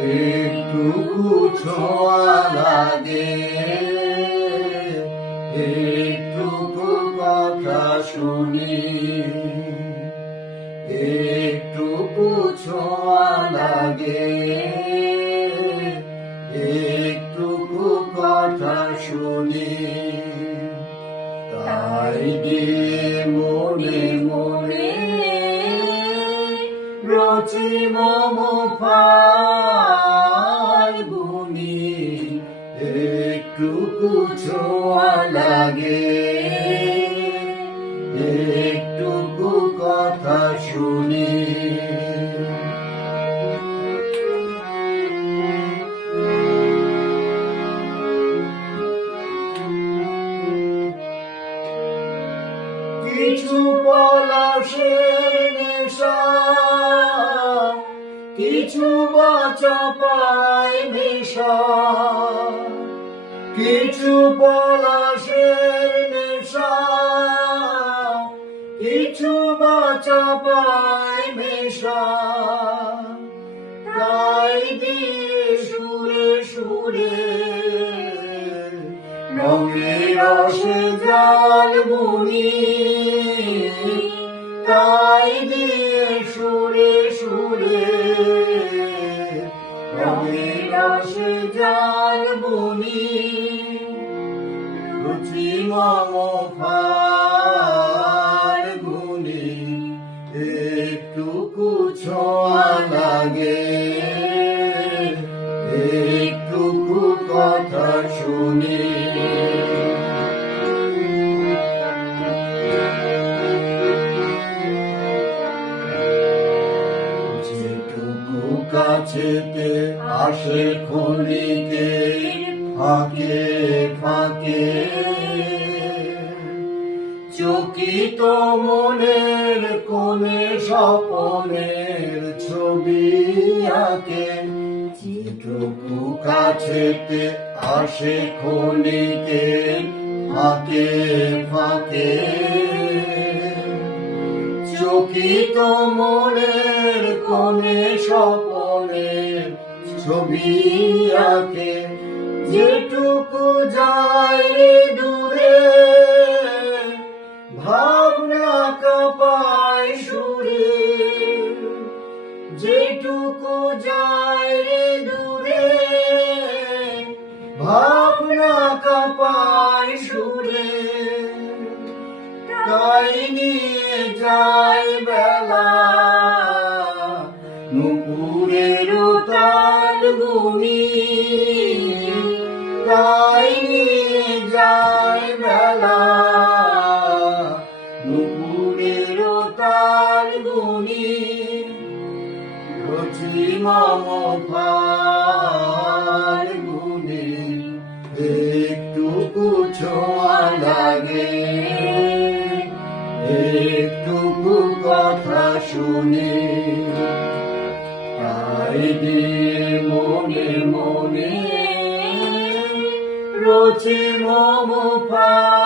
একটুকু ছোঁয়া লাগে, একটুকু কথা শুনি, একটুকু ছোঁয়া লাগে, একটুকু কথা শুনি। তাই গিয়ে মনে মনে রচি মম ফাল্গুনি, একটুকু ছোঁয়া লাগে, একটুকু কথা শুনি। কিছু পলাশের নেশা, কিছু বা চাপায় মেশা, কিছু পলাশের নেশা, কিছু বা চাপায় মেশা। তাই দিয়ে সুরে সুরে রঙের রসে জাল বুনি, তাই দিয়ে সুরে সুরে রঙের রসে জাল বুনি। রুচি মম ফাল্গুনি, একটুকু ছোঁয়া লাগে, একটুকু কথা শুনি। যেটুকু কাছেতে আসে ক্ষণিকে ফাঁকে ফাঁকে, চকিত মনের কোণে স্বপনের ছবি আঁকে। যেটুকু কাছেতে আসে ক্ষণিকে ফাঁকে ফাঁকে, চকিত মনের কোণে স্বপনের ছবি আঁকে। যেটুকু যায় রে দূরে, ভাবনা কাঁপায় সুরে, যেটুকু যায় রে দূরে, ভাবনা কাঁপায় সুরে। তাই নিয়ে যায় বেলা নুপুরের তাল গুনি, তাই নিয়ে যায় বেলা নুপুরের তাল গুনি। রচি মম ফাল্গুনি, একটুকু ছোঁয়া লাগে, একটুকু কথা শুনি। তাই দিয়ে মনে মনে রচি মম ফাল্গুনি।